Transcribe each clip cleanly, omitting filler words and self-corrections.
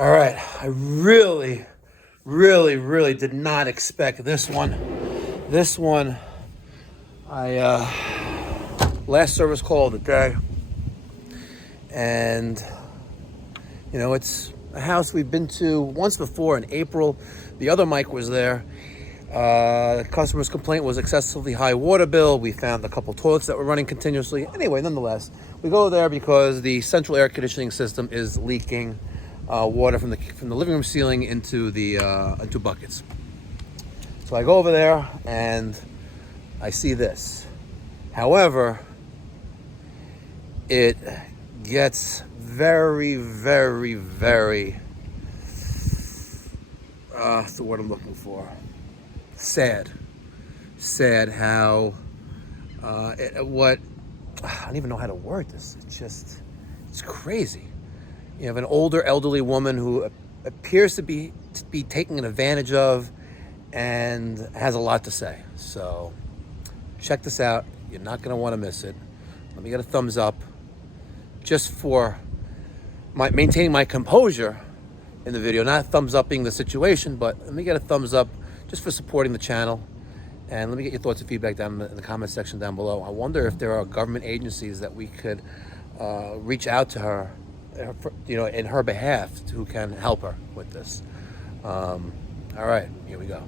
All right, I really did not expect this one. Last service call of the day. And, it's a house we've been to once before in April. The other Mike was there. The customer's complaint was excessively high water bill. We found a couple toilets that were running continuously. Anyway, nonetheless, we go there because the central air conditioning system is leaking water from the living room ceiling into buckets. So I go over there and I see this. However, it gets very what's the word I'm looking for? Sad how I don't even know how to word this. It's crazy. You have an older elderly woman who appears to be taken advantage of and has a lot to say. So check this out. You're not going to want to miss it. Let me get a thumbs up just for maintaining my composure in the video. Not thumbs upping the situation, but let me get a thumbs up just for supporting the channel. And let me get your thoughts and feedback down in the comment section down below. I wonder if there are government agencies that we could reach out to her, in her behalf, who can help her with this. All right, here we go.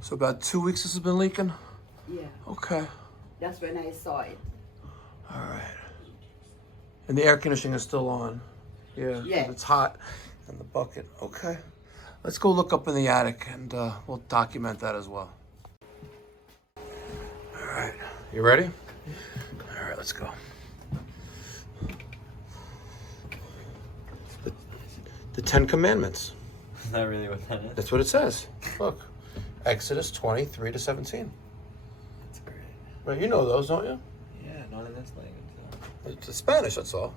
So about 2 weeks this has been leaking? Yeah. Okay. That's when I saw it. All right. And the air conditioning is still on? Yeah. Yeah. It's hot in the bucket. Okay. Let's go look up in the attic and we'll document that as well. All right. You ready? All right, let's go. The 10 Commandments. Is that really what that is? That's what it says. Look. Exodus 23-17. That's great. Right, you know those, don't you? Yeah, not in this language. So. It's Spanish, that's all.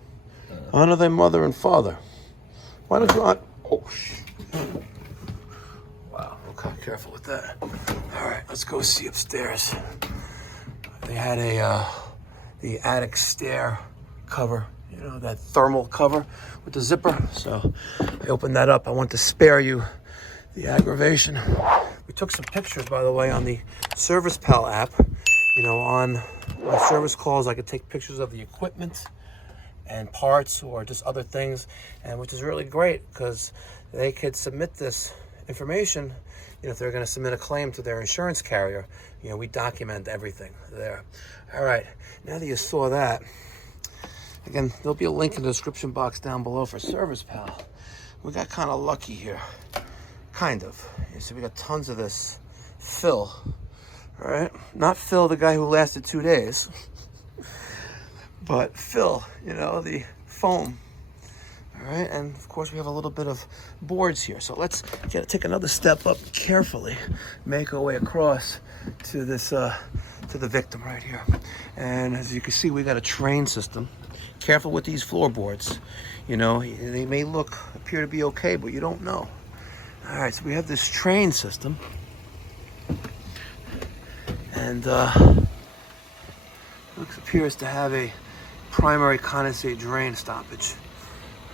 Honor thy mother and father. Why don't you oh, wow, okay, careful with that. All right, let's go see upstairs. They had the attic stair cover, that thermal cover with the zipper. So I opened that up. I want to spare you the aggravation. We took some pictures, by the way, on the Service Pal app. On my service calls, I could take pictures of the equipment and parts or just other things, and which is really great because they could submit this information. If they're going to submit a claim to their insurance carrier, we document everything there. All right, now that you saw that, again, there'll be a link in the description box down below for Service Pal. We got kind of lucky here. Kind of. So we got tons of this Phil, all right? Not Phil, the guy who lasted 2 days, but Phil, the foam, all right? And of course we have a little bit of boards here. So let's take another step up carefully, make our way across to this, to the victim right here. And as you can see, we got a train system. Careful with these floorboards. They may appear to be okay, but you don't know. All right, so we have this train system, and appears to have a primary condensate drain stoppage,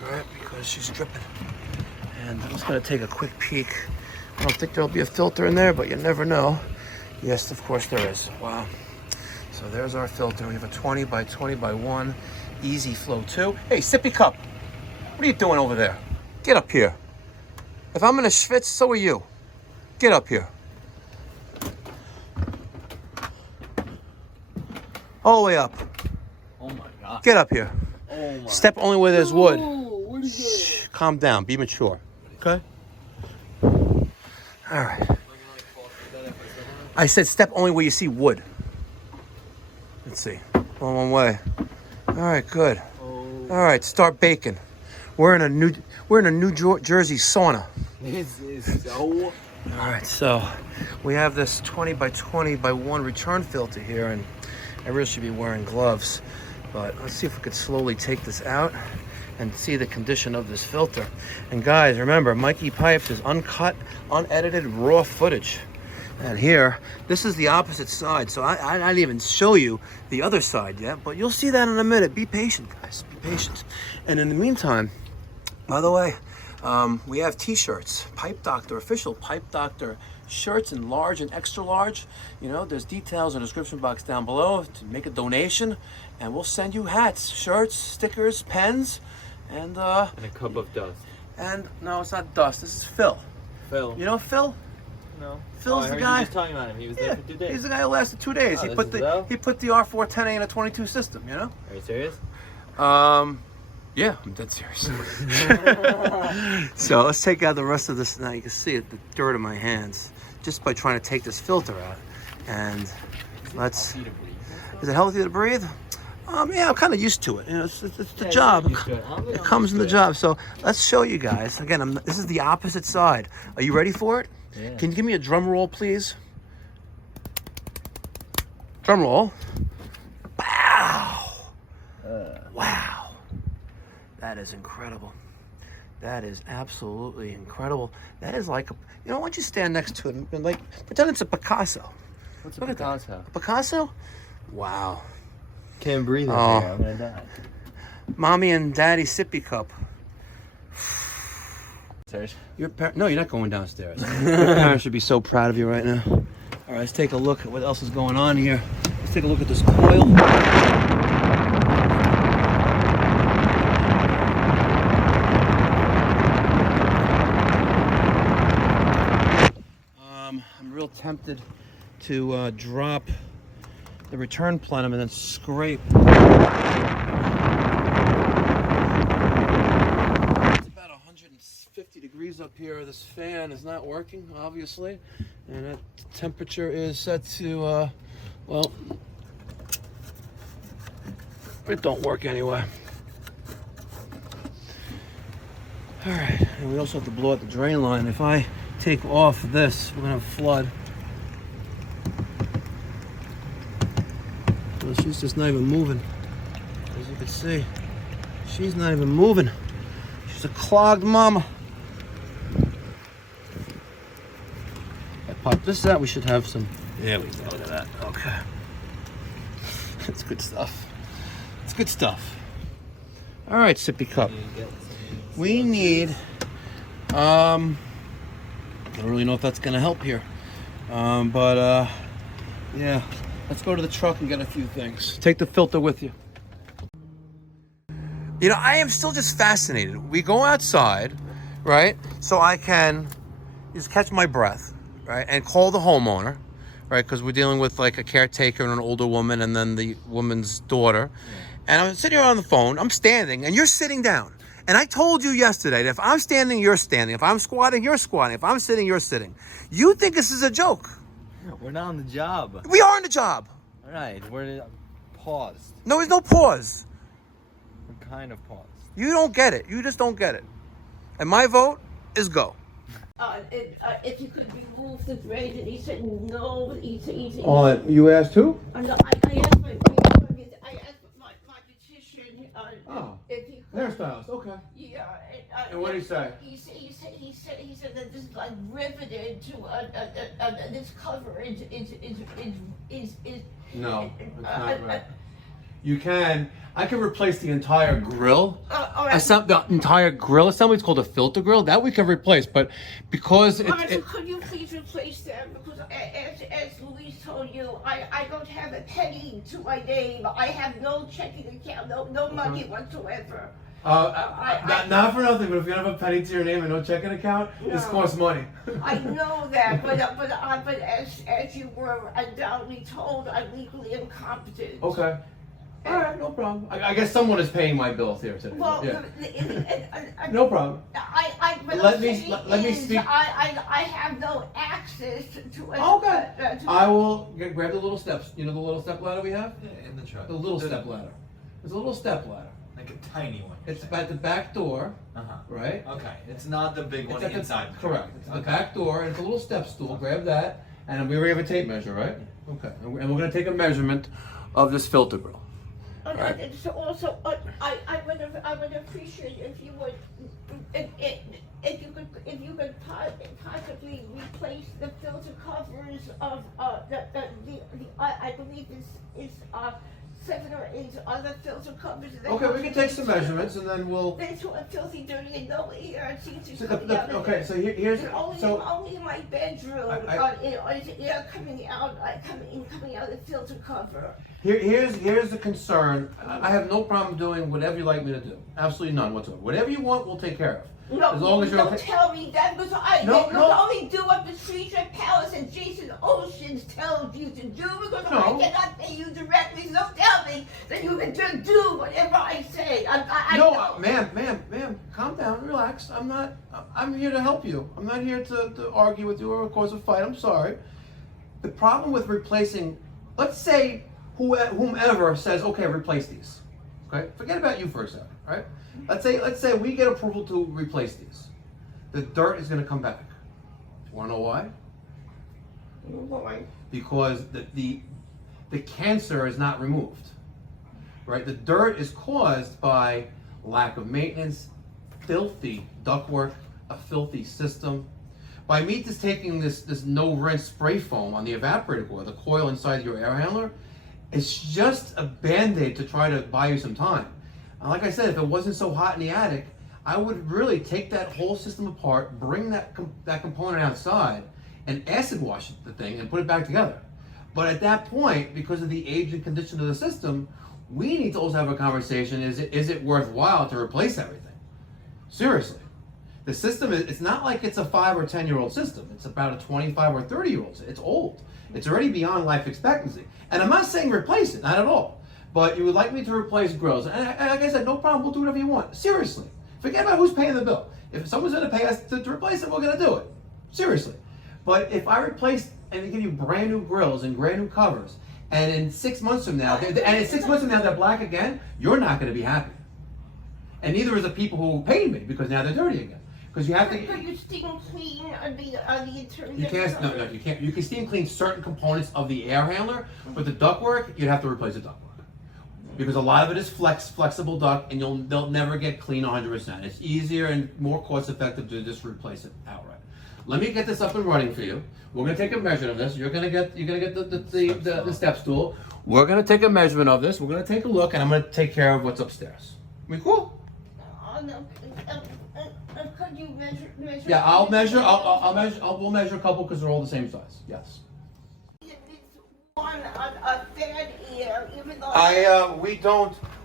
all right, because she's dripping. And I'm just gonna take a quick peek. I don't think there'll be a filter in there, but you never know. Yes, of course there is. Wow. So there's our filter. We have a 20 by 20 by 1 Easy Flow 2. Hey, Sippy Cup, what are you doing over there? Get up here. If I'm in a schwitz, so are you. Get up here. All the way up. Oh my God. Get up here. Oh my. Step only where there's wood. What is that? Calm down. Be mature. Okay? All right. I said step only where you see wood. Let's see. One way. All right, good. All right, start baking. We're in a New Jersey sauna. This is so. All right, so we have this 20 by 20 by 1 return filter here, and I really should be wearing gloves, but let's see if we could slowly take this out and see the condition of this filter. And guys, remember, Mikey Pipes is uncut, unedited, raw footage. And here, this is the opposite side, so I didn't even show you the other side yet, but you'll see that in a minute. Be patient, guys, be patient. And in the meantime, by the way, we have t-shirts, Pipe Doctor, official Pipe Doctor shirts in large and extra large. You know, there's details in the description box down below to make a donation, and we'll send you hats, shirts, stickers, pens, and And a cup of dust. and no, it's not dust. This is Phil. Phil. You know Phil? No. Phil's I the heard guy. You just talking about him. He was there for 2 days. He's the guy who lasted 2 days. Oh, he this put is the Phil? he put the R410A in a 22 system. You know? Are you serious? Yeah, I'm dead serious. So let's take out the rest of this. Now you can see it, the dirt in my hands, just by trying to take this filter out. And let's. Healthy to breathe. Is it healthy to breathe? Yeah, I'm kind of used to it. You know, it's the Yeah, job. you're used to it. It comes in the job. So let's show you guys. Again, this is the opposite side. Are you ready for it? Yeah. Can you give me a drum roll, please? Drum roll. Wow. Wow. That is incredible. That is absolutely incredible. That is like, you know, why don't you stand next to it and like, pretend it's a Picasso. What's a Look at that. Picasso? A Picasso? Wow. Can't breathe in Oh. here. I'm gonna die. Mommy and daddy sippy cup. Serge? No, you're not going downstairs. Your parents should be so proud of you right now. All right, let's take a look at what else is going on here. Let's take a look at this coil. I'm real tempted to drop the return plenum and then scrape. It's about 150 degrees up here. This fan is not working, obviously, and that temperature is set to, well, it don't work anyway. All right, and we also have to blow out the drain line. If I take off this, we're gonna have flood. So she's just not even moving. As you can see, she's not even moving. She's a clogged mama. I pop this out, we should have some. There we go, look at that. Okay. It's good stuff. It's good stuff. All right, sippy cup. We need, I don't really know if that's gonna help here. But yeah, let's go to the truck and get a few things. Take the filter with you. You know, I am still just fascinated. We go outside, right? So I can just catch my breath, right? And call the homeowner, right? Because we're dealing with like a caretaker and an older woman and then the woman's daughter. And I'm sitting here on the phone, I'm standing, and you're sitting down. And I told you yesterday that if I'm standing, you're standing. If I'm squatting, you're squatting. If I'm sitting, you're sitting. You think this is a joke. We're not on the job. We are on the job. All right, we're paused. No, there's no pause. We're kind of paused. You don't get it. You just don't get it. And my vote is go. If you could remove the drain, and he said no. He said, You asked who? I asked my petition. If he could. Hairstylist, okay. Yeah. And what did he say? He said that this is like riveted to this cover is No, it's not right. You can. I can replace the entire grill. all right. The entire grill assembly. It's called a filter grill. That we can replace, but because All right, so could you please replace them? Because as Louise told you, I don't have a penny to my name. I have no checking account, no money whatsoever. not for nothing, but if you don't have a penny to your name and no checking account, this No. costs money. I know that, but as you were undoubtedly told, I'm legally incompetent. Okay. All right, no problem. I guess someone is paying my bills here today. Well, yeah. no No problem. Let me speak. I have no access to it. Okay. I will grab the little steps. You know the little step ladder we have? Yeah, in the truck. The little step ladder. There's a little step ladder. Like a tiny one. It's at the back door, right? Okay, it's not the big one It's at the- inside. Correct. It's the back door, and it's a little step stool. Grab that, and we already have a tape measure, right? Okay. And we're going to take a measurement of this filter grill. And so also, I would appreciate if you would, if you could possibly replace the filter covers of I believe is 7 or 8 other filter covers. Okay, we can take some measurements, and then we'll. They're sort of filthy, dirty, and no air seems to So coming out. okay, so here's Only in my bedroom is air coming out of the filter cover. Here's the concern. I have no problem doing whatever you like me to do. Absolutely none whatsoever. Whatever you want, we'll take care of. No, as long as you're don't okay. tell me that because you No. can only do what Patricia Palace and Jason Oceans tells you to do because No. I cannot pay you directly. So tell me that you can just do whatever I say. I No, know. ma'am, calm down, relax. I'm here to help you. I'm not here to argue with you or cause a fight. I'm sorry. The problem with replacing, let's say whomever says, okay, replace these. Okay, forget about you for a second, right? Let's say we get approval to replace these. The dirt is going to come back. You want to know why? Why? Because the cancer is not removed, right? The dirt is caused by lack of maintenance, filthy ductwork, a filthy system. By me just taking this no rinse spray foam on the evaporator coil, the coil inside your air handler, it's just a band-aid to try to buy you some time. And like I said, if it wasn't so hot in the attic, I would really take that whole system apart, bring that component outside, and acid wash the thing and put it back together. But at that point, because of the age and condition of the system, we need to also have a conversation, is it worthwhile to replace everything? Seriously. The system, it's not like it's a 5 or 10-year-old system. It's about a 25 or 30-year-old. It's old. It's already beyond life expectancy. And I'm not saying replace it, not at all. But you would like me to replace grills. And like I said, no problem, we'll do whatever you want. Seriously. Forget about who's paying the bill. If someone's going to pay us to replace it, we're going to do it. Seriously. But if I replace and give you brand new grills and brand new covers, and in 6 months from now, they're black again, you're not going to be happy. And neither is the people who paid me, because now they're dirty again. Because you have to. Could you steam clean the interior? You can't. No, you can't. You can steam clean certain components of the air handler, but the ductwork, you'd have to replace the ductwork because a lot of it is flexible duct, and they'll never get clean 100%. It's easier and more cost effective to just replace it outright. Let me get this up and running for you. We're gonna take a measurement of this. You're gonna get the step stool. We're gonna take a measurement of this. We're gonna take a look, and I'm gonna take care of what's upstairs. We cool? Could you measure? Yeah, I'll measure. I'll measure. We'll measure a couple because they're all the same size. Yes. One a third ear, even though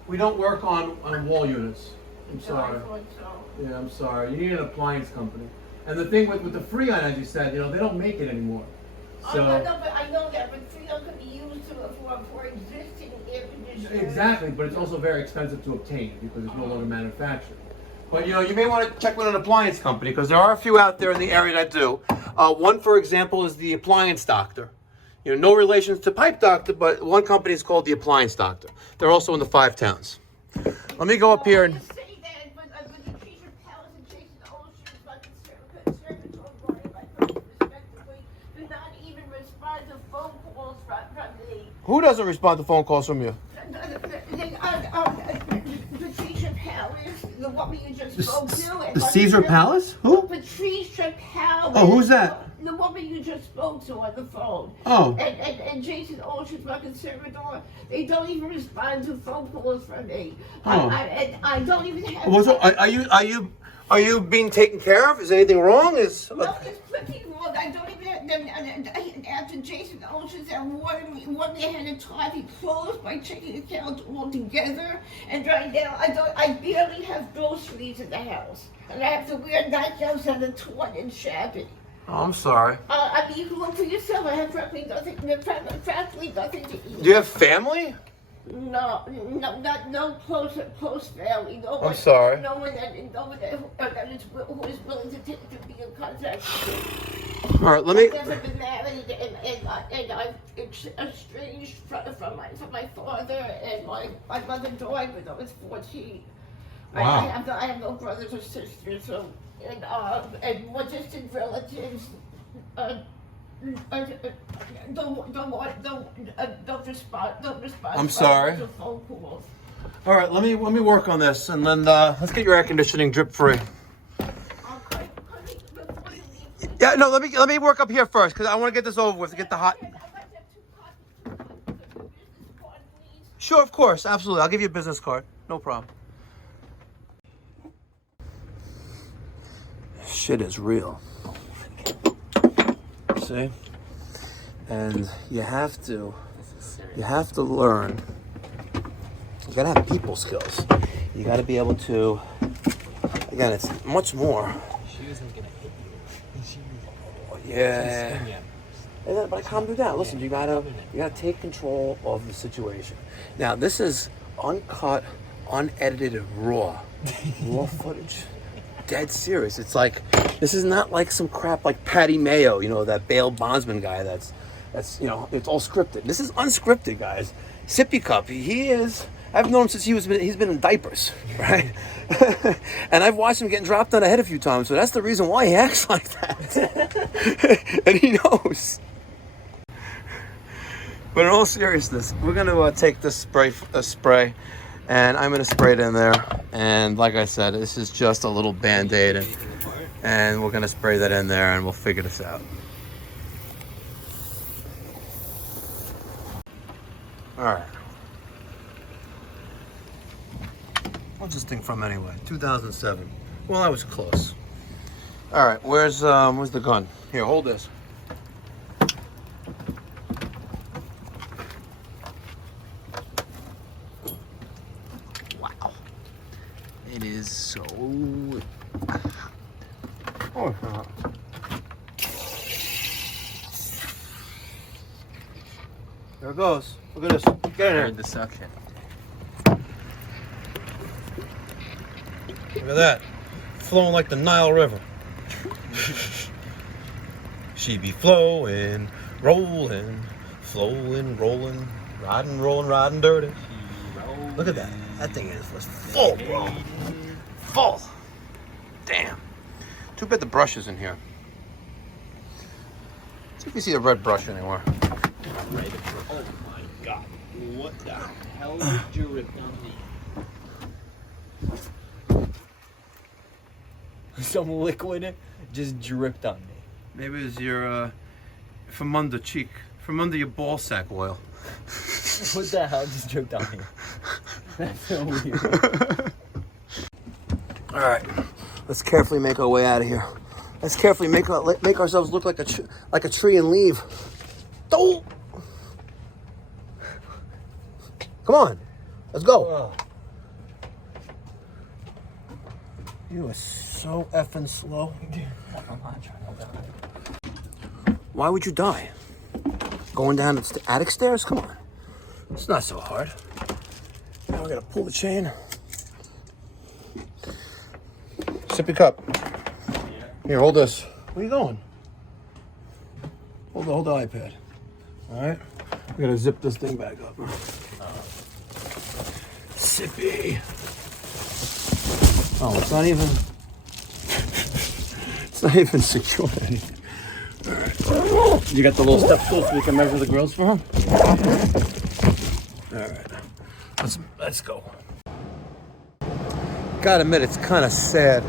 We don't work on wall units. I'm I sorry. thought so. Yeah, I'm sorry. You need an appliance company. And the thing with the Freon, as you said, they don't make it anymore. So I know that, but Freon could be used for existing air conditioners. exactly, but it's also very expensive to obtain because it's no longer manufactured. But you may want to check with an appliance company because there are a few out there in the area that do. One, for example, is the Appliance Doctor. No relations to Pipe Doctor, but one company is called the Appliance Doctor. They're also in the 5 towns. Let me go up here and. Say that, but Patricia Palace and Jason Oceans, but conservative respectively, do not even respond to phone calls from me. Who doesn't respond to phone calls from you? Patricia Palace, the woman you just spoke to. The Caesar Palace? Who? Patricia Palace. Oh, who's that? The woman you just spoke to on the phone. Oh. And Jason Oceans, my conservator, they don't even respond to phone calls from me. Oh. I don't even have. Well, so are you being taken care of? Is anything wrong? No, it's pretty wrong. I don't even have them. After Jason Oceans warned me ahead of time, he closed my checking account altogether. And right now, I barely have groceries in the house. And I have to wear nightgowns and a torn and shabby. Oh, I'm sorry. I mean, look for yourself. I have frankly nothing to eat. Do you have family? No, close family. No one, I'm sorry. No one that is who is willing to be in contact with me. All right, let me. I've never been married, and I'm estranged from my father, and my mother died when I was 14. Wow. I have no brothers or sisters, so and more distant relatives don't respond. I'm sorry. To phone calls. All right, let me work on this, and then let's get your air conditioning drip free. Yeah, no, let me work up here first because I want to get this over with to get the hot. Sure, of course, absolutely. I'll give you a business card, no problem. Shit is real. See, and you have to learn. You gotta have people skills. You gotta be able to. Again, it's much more. She wasn't gonna hit you. Yeah. But I calmed her down. Listen, you gotta take control of the situation. Now, this is uncut, unedited, raw footage. Dead serious. It's like this is not like some crap like Patty Mayo, you know, that bail bondsman guy. That's it's all scripted. This is unscripted, guys. Sippy Cup, he is. I've known him since he's been in diapers, right? And I've watched him getting dropped on the head a few times, so that's the reason why he acts like that. And he knows. But in all seriousness, we're gonna take this spray, and I'm gonna spray it in there. And like I said, this is just a little Band-Aid, and we're gonna spray that in there, and we'll figure this out. All right. What's this thing from anyway? 2007. Well, that was close. All right, where's the gun? Here, hold this. Wow. It is so hot. Oh, it's hot. There it goes. Look at this. Get in I here. heard the suction. Look at that. Flowing like the Nile River. She be flowing, rolling, flowing, rolling, riding dirty. Look at that. That thing was full, bro. Full. Damn. Too bad the brush is in here. See if you see the red brush anywhere. Oh my god. What the hell did you rip on me? Some liquid just dripped on me. Maybe it's your from under cheek, from under your ball sack oil. What the hell just dripped on me? That's so weird. All right, let's carefully make our way out of here. Let's carefully make ourselves look like a tree and leave. Don't. Come on, let's go. You are so effing slow. I'm not trying to die. Why would you die? Going down the attic stairs? Come on. It's not so hard. Now we gotta pull the chain. Sippy cup. Here, hold this. Where are you going? Hold the iPad. All right. We gotta zip this thing back up. Sippy. Oh, it's not even. It's not even secure. All right. You got the little step stool so we can measure the grills for him. All right. Let's go. Gotta admit, it's kind of sad,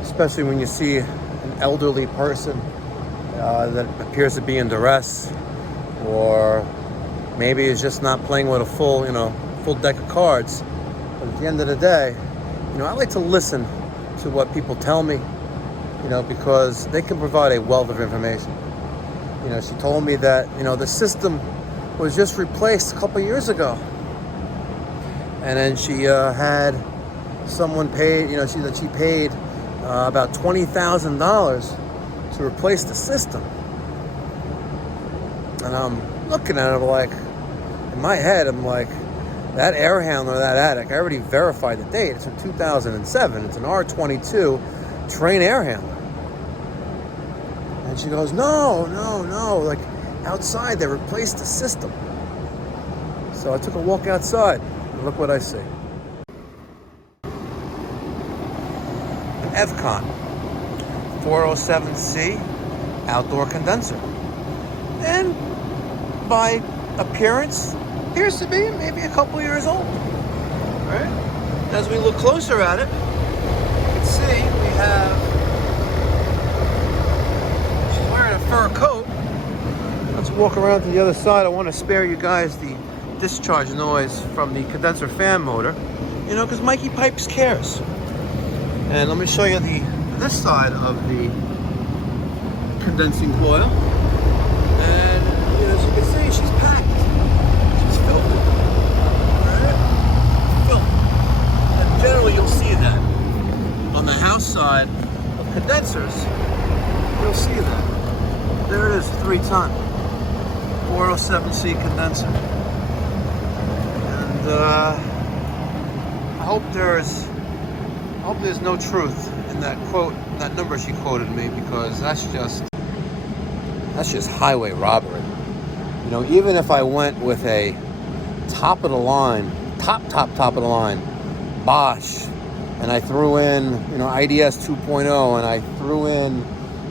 especially when you see an elderly person that appears to be in duress, or maybe is just not playing with a full deck of cards. But at the end of the day, I like to listen to what people tell me, because they can provide a wealth of information. She told me that, the system was just replaced a couple years ago. And then she had someone paid, she paid about $20,000 to replace the system. And I'm looking at it like, in my head, I'm like, that air handler, that attic, I already verified the date. It's from 2007. It's an R22 Train air handler. And she goes, no, like outside they replaced the system. So I took a walk outside, and look what I see. An Evcon 407C outdoor condenser. And by appearance, appears to be maybe a couple years old. Right? As we look closer at it, you can see we have, she's wearing a fur coat. Let's walk around to the other side. I want to spare you guys the discharge noise from the condenser fan motor, you know, because Mikey Pipes cares. And let me show you this side of the condensing coil. And you know, as you can see, she's packed. She's filled. Alright? Filled. And generally you'll see that. On the house side of condensers, you'll see that. There it is, 3-ton 407C condenser. And I hope there's no truth in that quote, that number she quoted me, because that's just highway robbery. You know, even if I went with a top of the line Bosch, and I threw in, you know, IDS 2.0, and I threw in,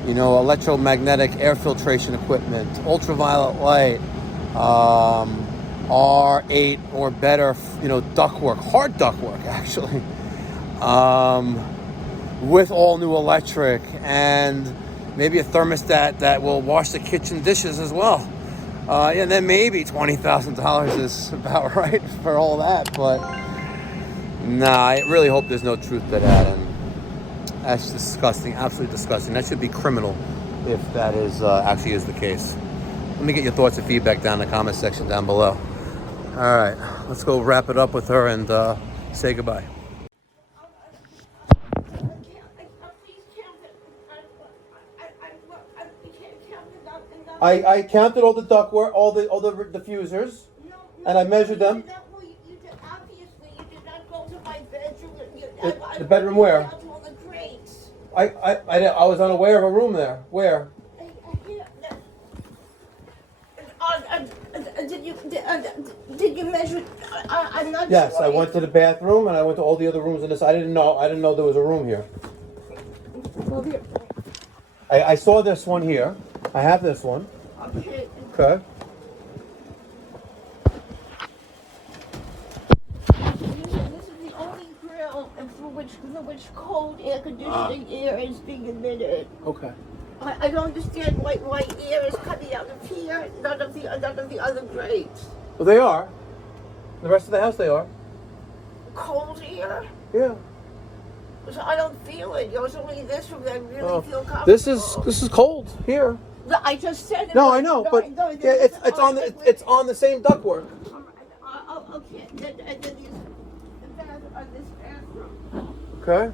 you know, electromagnetic air filtration equipment, ultraviolet light, R8 or better, you know, ductwork, hard ductwork actually, with all new electric, and maybe a thermostat that will wash the kitchen dishes as well. And then maybe $20,000 is about right for all that. But nah, I really hope there's no truth to that. And that's disgusting, absolutely disgusting. That should be criminal if that is actually is the case. Let me get your thoughts and feedback down in the comment section down below. All right, let's go wrap it up with her and say goodbye. I counted all the ductwork, all the diffusers, and I measured them. Obviously, you did not go to my bedroom. The bedroom where? All the grates. I was unaware of a room there. Where? Did you measure? I'm not Yes, sure. I went to the bathroom and I went to all the other rooms in this. I didn't know there was a room here. Well, here. I saw this one here. I have this one. Okay. Okay. This is the only grill for which cold air conditioning air is being emitted. Okay. I don't understand why air is coming out of here, none of the other grates. Well, they are. The rest of the house, they are. Cold air? Yeah. So I don't feel it. It's only this room that I really feel comfortable. This is cold here. I just said it. No, I know, but yeah, it's on the same ductwork. Okay. And then this bathroom. Okay.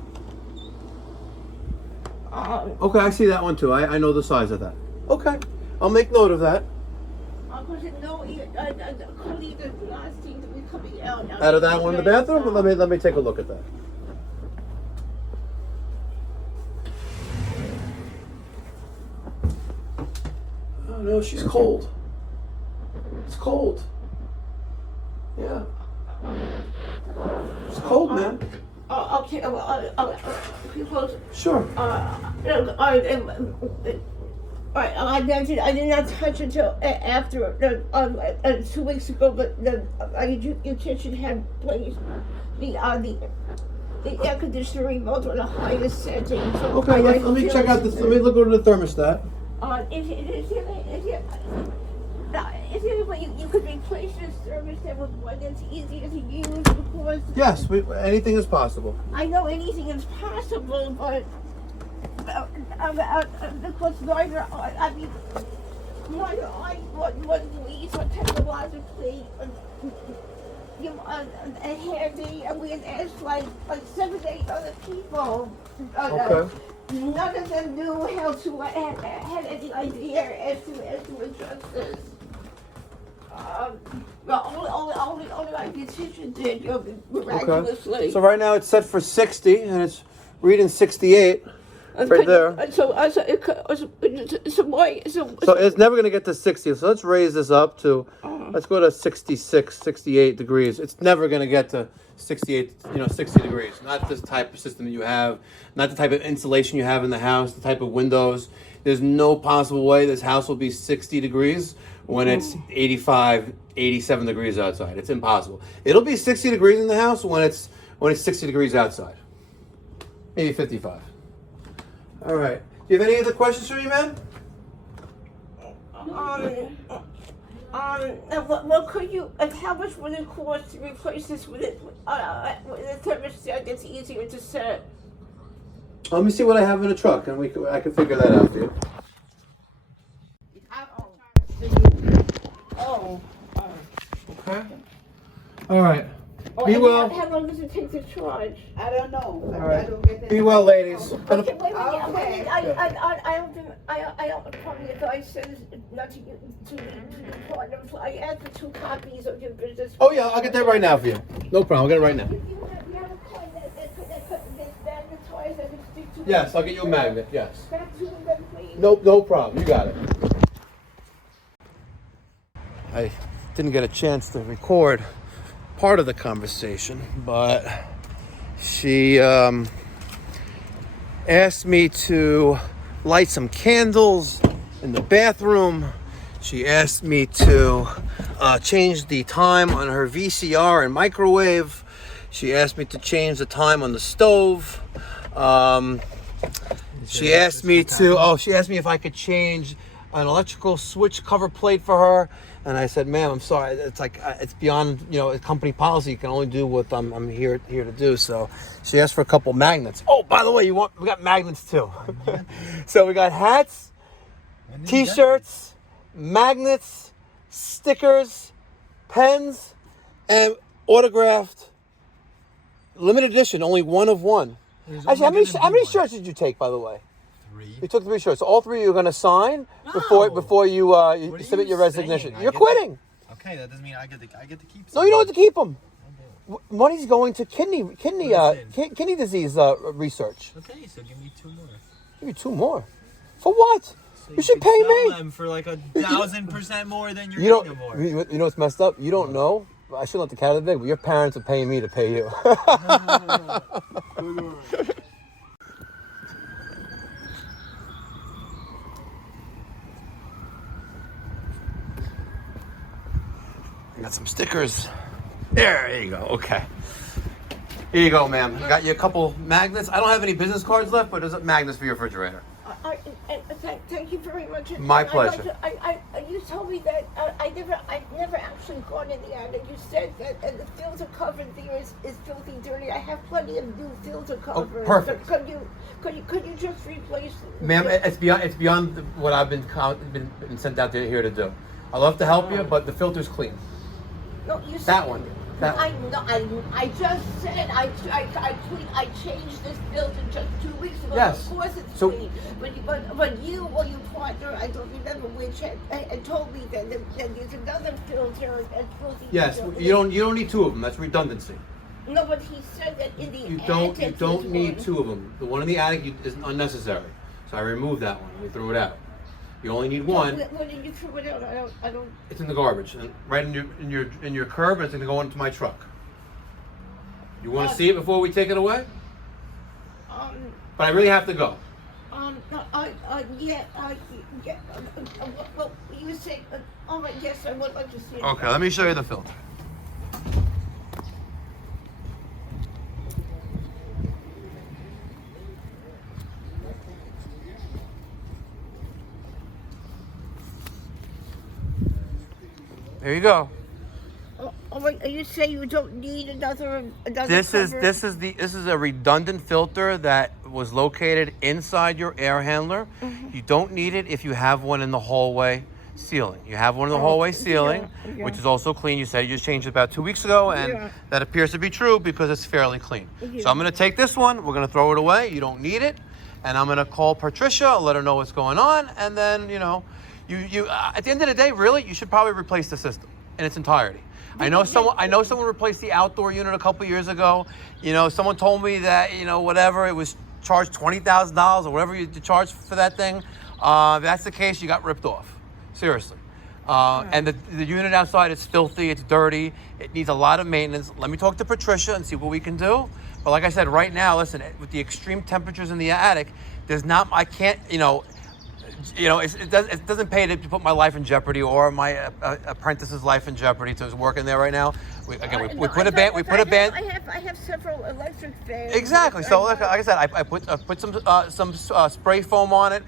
Okay, I see that one too. I know the size of that. Okay, I'll make note of that. Cold air blast seems to be coming out. Out of that one in the bathroom? Let me take a look at that. Oh no, she's cold. It's cold. Yeah. It's cold, man. Okay. Because Sure. I mentioned I did not touch until after 2 weeks ago, but your kitchen had placed the air conditioner remote on the highest setting. So Okay, let me check out this. Let me look over the thermostat. Is there a way you could replace this thermostat with one that's easier to use? Because Yes, anything is possible. I know anything is possible, but because neither I we so technologically handy, and we had asked like 7, 8 other people. Okay. None of them knew how to had any idea as to address this. Only my beautician did, miraculously. Okay. So right now it's set for 60 and it's reading 68. Right there. So why? So it's never going to get to 60. So let's raise this up to, let's go to 66, 68 degrees. It's never going to get to 68, 60 degrees. Not this type of system that you have, not the type of insulation you have in the house, the type of windows. There's no possible way this house will be 60 degrees when it's 85, 87 degrees outside. It's impossible. It'll be 60 degrees in the house when it's 60 degrees outside. Maybe 55. All right. Do you have any other questions for me, ma'am? Well, could you? How much would it cost to replace this with a thermostat that's easier to set? Let me see what I have in the truck, and I can figure that out for you. Oh. Okay. All right. Be and well. How long does it take to charge? I don't know. All I right. don't get that. Be well, ladies. Okay, wait a minute. Okay. I don't probably if I said not to the partner. I asked for 2 copies of your business. Oh yeah, I'll get that right now for you. No problem. I'll get it right now. You have a coin that's magnetized that can stick to. Yes, I'll get you a magnet. Yes. Back to them, please. No problem. You got it. I didn't get a chance to record part of the conversation, but she asked me to light some candles in the bathroom. She asked me to change the time on her VCR and microwave. She asked me to change the time on the stove. She asked me if I could change an electrical switch cover plate for her. And I said, ma'am, I'm sorry. It's like, it's beyond, company policy. You can only do what I'm here to do. So she asked for a couple magnets. Oh, by the way, we got magnets too. So we got hats, t-shirts, magnets, stickers, pens, and autographed, limited edition, only one of one. Actually, how many shirts did you take, by the way? 3. You took 3 shirts. So all 3 you're going to sign before you submit your resignation. You're quitting. Okay, that doesn't mean I get to keep. No, you don't have to keep them. Money's going to kidney disease research. Okay, so give me 2 more. Give you 2 more. For what? So you should pay me. Them for like 1,000% more than you're You don't. getting more. You know what's messed up? You don't know. I shouldn't let the cat out of the bag, but your parents are paying me to pay you. I got some stickers. There you go. Okay. Here you go, ma'am. Got you a couple magnets. I don't have any business cards left, but there's magnets for your refrigerator. Thank you very much. My pleasure. You told me that I never actually gone in the attic. You said that the filter cover there is filthy dirty. I have plenty of new filter covers. Perfect. Could you just replace? Ma'am, it's beyond what I've been sent out here to do. I love to help you, but the filter's clean. No, you said That one. That one. I just said I changed this filter just 2 weeks ago. Yes. Of course it's So- clean. But you or your partner, I don't remember which, had told me that there's another filter that's filthy. Yes, you don't need 2 of them. That's redundancy. No, but he said that in the You attic. don't there's need one. 2 of them. The one in the attic is unnecessary. So I removed that one. We threw it out. You only need 1. When did you throw it out? I don't. It's in the garbage, and right in your curb, and it's gonna go into my truck. You want to see it before we take it away? But I really have to go. Yeah. Well, you say. Oh, yes, I would like to see it. Okay, let me show you the filter. There you go. Oh, wait, you say you don't need another This is cover? a redundant filter that was located inside your air handler. Mm-hmm. You don't need it if you have one in the hallway ceiling. You have one in the hallway ceiling, yeah. which is also clean. You said you just changed it about 2 weeks ago, and Yeah. that appears to be true because it's fairly clean. Yeah. So I'm going to take this one. We're going to throw it away. You don't need it, and I'm going to call Patricia, let her know what's going on, and then you at the end of the day, really, you should probably replace the system in its entirety. I know someone replaced the outdoor unit a couple years ago. Someone told me that, whatever, it was charge $20,000 or whatever you charge for that thing, if that's the case, you got ripped off. Seriously. And the unit outside is filthy, it's dirty, it needs a lot of maintenance. Let me talk to Patricia and see what we can do. But like I said, right now, listen, with the extreme temperatures in the attic, I can't, it doesn't pay to put my life in jeopardy or my apprentice's life in jeopardy to working there right now. We put a band. I have several electric fans. Exactly. So like I said, I put some spray foam on it.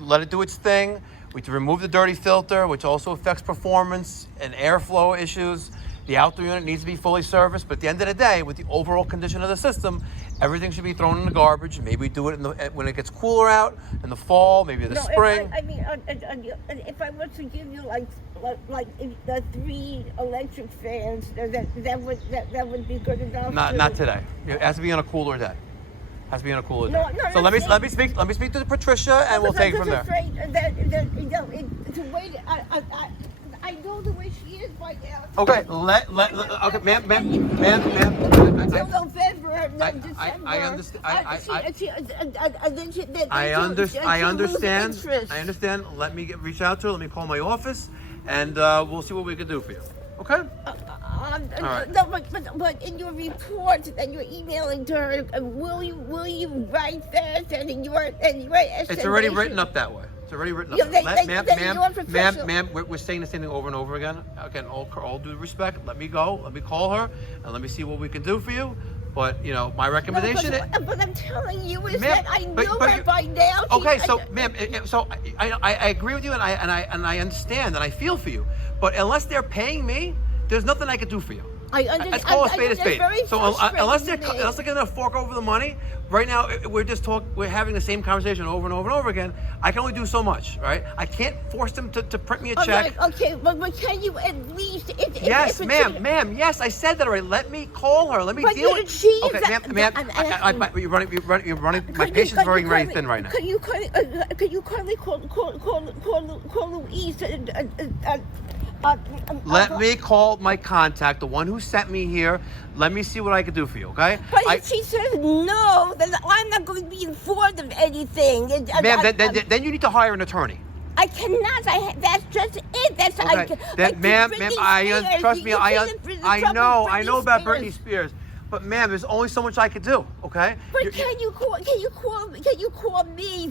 Let it do its thing. We remove the dirty filter, which also affects performance and airflow issues. The outdoor unit needs to be fully serviced, but at the end of the day, with the overall condition of the system, everything should be thrown in the garbage. Maybe we do it when it gets cooler out in the fall, maybe the spring. If I were to give you like the 3 electric fans, that would be good enough. Not today. It has to be on a cooler day. Has to be on a cooler day. No, so let me speak to Patricia, and we'll take it from there. I know the way she is right now. Okay, okay, ma'am. Until November, December. I understand. I understand. Let me reach out to her. Let me call my office, and we'll see what we can do for you. Okay? Right. No, but in your report that you're emailing to her, will you write that and your estimation? It's already written up that way. It's already written up. Ma'am, we're saying the same thing over and over again. Again, all due respect, let me go, let me call her, and let me see what we can do for you. But, my recommendation is... But I'm telling you is that I know her by now. Okay, so, ma'am, so I agree with you, and I understand, and I feel for you. But unless they're paying me, there's nothing I can do for you. I understand. Let's call a spade a spade. So unless they're gonna fork over the money, right now we're having the same conversation over and over and over again. I can only do so much, right? I can't force them to print me a check. Okay, but can you at least? Yes, ma'am. Yes, I said that already. Let me call her. Let me deal with. Okay, ma'am. You're running. My patience is very, very thin right now. Could you kindly call Louise? Let me call my contact, the one who sent me here. Let me see what I can do for you, okay? But if she says no, then I'm not going to be informed of anything. Ma'am, then you need to hire an attorney. I cannot. That's just it. That's okay. Ma'am, trust me. I know about Britney Spears. But ma'am, there's only so much I could do, okay? But can you call me?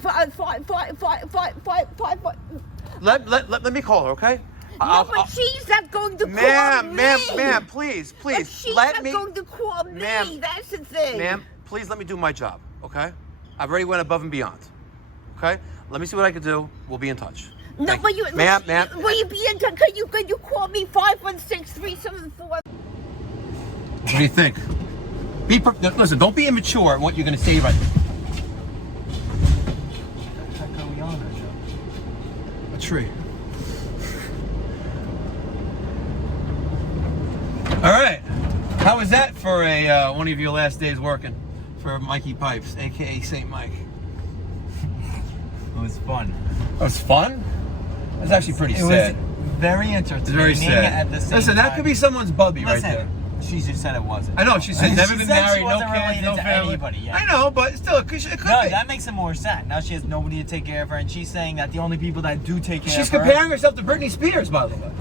Let me call her, okay? No, but she's not going to call me. Ma'am, please. But she's not going to call me. That's the thing. Ma'am, please let me do my job, okay? I've already went above and beyond, okay? Let me see what I can do. We'll be in touch. No, but ma'am. Will you be in touch? Could you call me 516-374? What do you think? Listen, don't be immature in what you're going to say right now. A tree. All right. How was that for one of your last days working for Mikey Pipes, aka Saint Mike? It was fun. It was fun? It was actually pretty sad. It was very entertaining. Very sad. At the same Listen, that time. could be someone's bubby right there. She just said it wasn't. I know, she said never been married, she no wasn't kids, no to family. Anybody, yeah. I know, but still, it could no, be. that makes it more sad. Now she has nobody to take care of her, and she's saying that the only people that do take care She's of her... comparing herself to Britney Spears, by the way.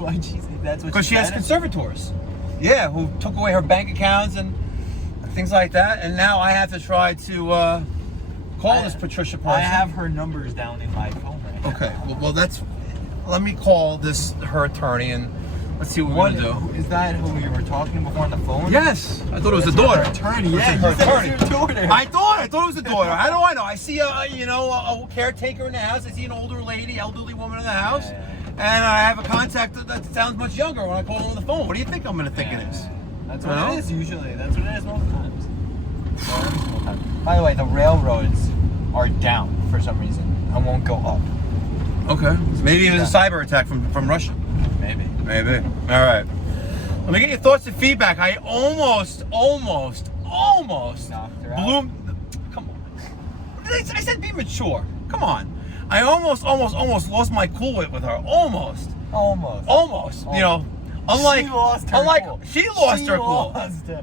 Why'd she say that's what Because she has conservators. Yeah, who took away her bank accounts and things like that. And now I have to try to call this Patricia person. I have her numbers down in my phone right now. Okay, well let me call her attorney and let's see what we're going to do. Is that who you were talking to before on the phone? Yes, I thought it was the daughter. Her attorney, yeah. Her attorney. I thought it was the daughter. How do I know? I see a caretaker in the house. I see an elderly woman in the house. Yeah. And I have a contact that sounds much younger when I call her on the phone. What do you think I'm going to think it is? That's what it is usually. That's what it is most times. By the way, the railroads are down for some reason and won't go up. Okay. So maybe it was a cyber attack from Russia. Maybe. All right. Let me get your thoughts and feedback. I almost knocked her blew. Come on. I said be mature. Come on. I almost lost my cool with her. Almost. You know, unlike she lost her cool.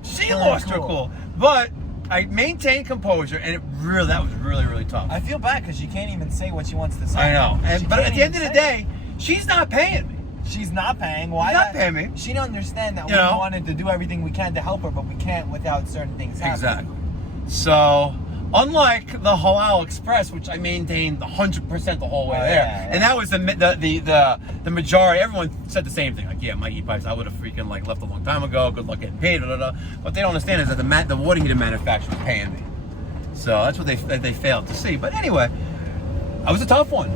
She lost her cool. But I maintained composure, and that was really, really tough. I feel bad because she can't even say what she wants to say. I know. She But can't at the end of even the say it. day, she's not paying me. She's not paying. Why She's not paying me. She don't understand that You we know? wanted to do everything we can to help her, but we can't without certain things happening. Exactly. So, unlike the Halal Express, which I maintained 100% the whole way there, yeah. and that was the majority. Everyone said the same thing. Like, yeah, Mikey Pipes, I would have freaking like left a long time ago. Good luck getting paid. Blah, blah, blah. What they don't understand is that the water heater manufacturer was paying me. So that's what they failed to see. But anyway, I was a tough one.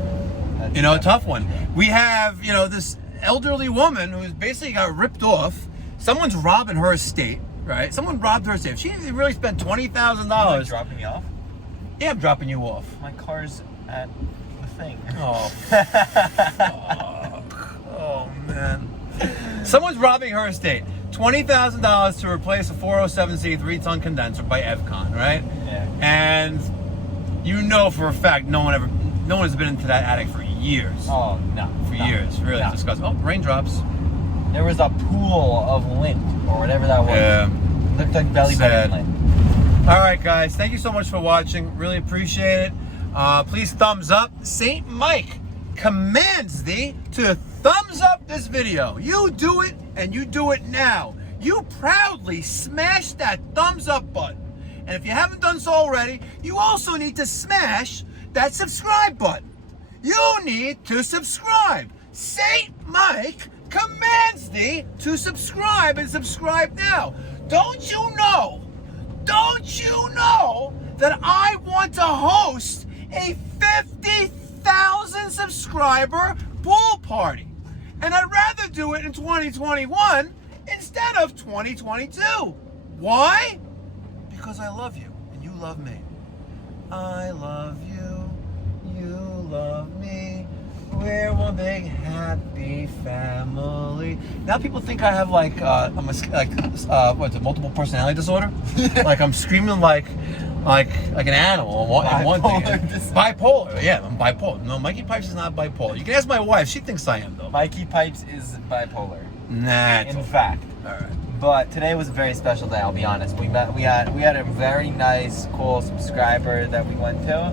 That's A tough one. We have this elderly woman who's basically got ripped off. Someone's robbing her estate. Right? Someone robbed her estate. She really spent $20,000. Dropping me off? Yeah, I'm dropping you off. My car's at the thing. Oh, oh man. Someone's robbing her estate. $20,000 to replace a 407C 3-ton condenser by Evcon, right? Yeah. And for a fact, no one has been into that attic for years. Oh, no. For years. Really disgusting. Oh, raindrops. There was a pool of lint, or whatever that was. Yeah. Looked like belly Sad. button lint. All right, guys. Thank you so much for watching. Really appreciate it. Please thumbs up. Saint Mike commands thee to thumbs up this video. You do it, and you do it now. You proudly smash that thumbs up button. And if you haven't done so already, you also need to smash that subscribe button. You need to subscribe. Saint Mike commands thee to subscribe, and subscribe now. Don't you know that I want to host a 50,000 subscriber pool party? And I'd rather do it in 2021 instead of 2022. Why? Because I love you and you love me. I love you, you love me. We're one big happy family. Now people think I have multiple personality disorder. Like I'm screaming like an animal in one thing. Bipolar. Yeah, I'm bipolar. No, Mikey Pipes is not bipolar. You can ask my wife. She thinks I am though. Mikey Pipes is bipolar. Nah. In fact. All right. But today was a very special day. I'll be honest. We had a very nice, cool subscriber that we went to.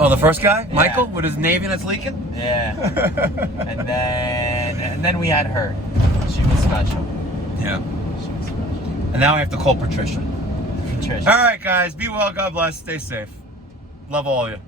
Oh, the first guy, Yeah. Michael, with his Navy that's leaking. Yeah. and then we had her. She was special. Yeah. She was special. And now I have to call Patricia. Patricia. All right, guys. Be well. God bless. Stay safe. Love all of you.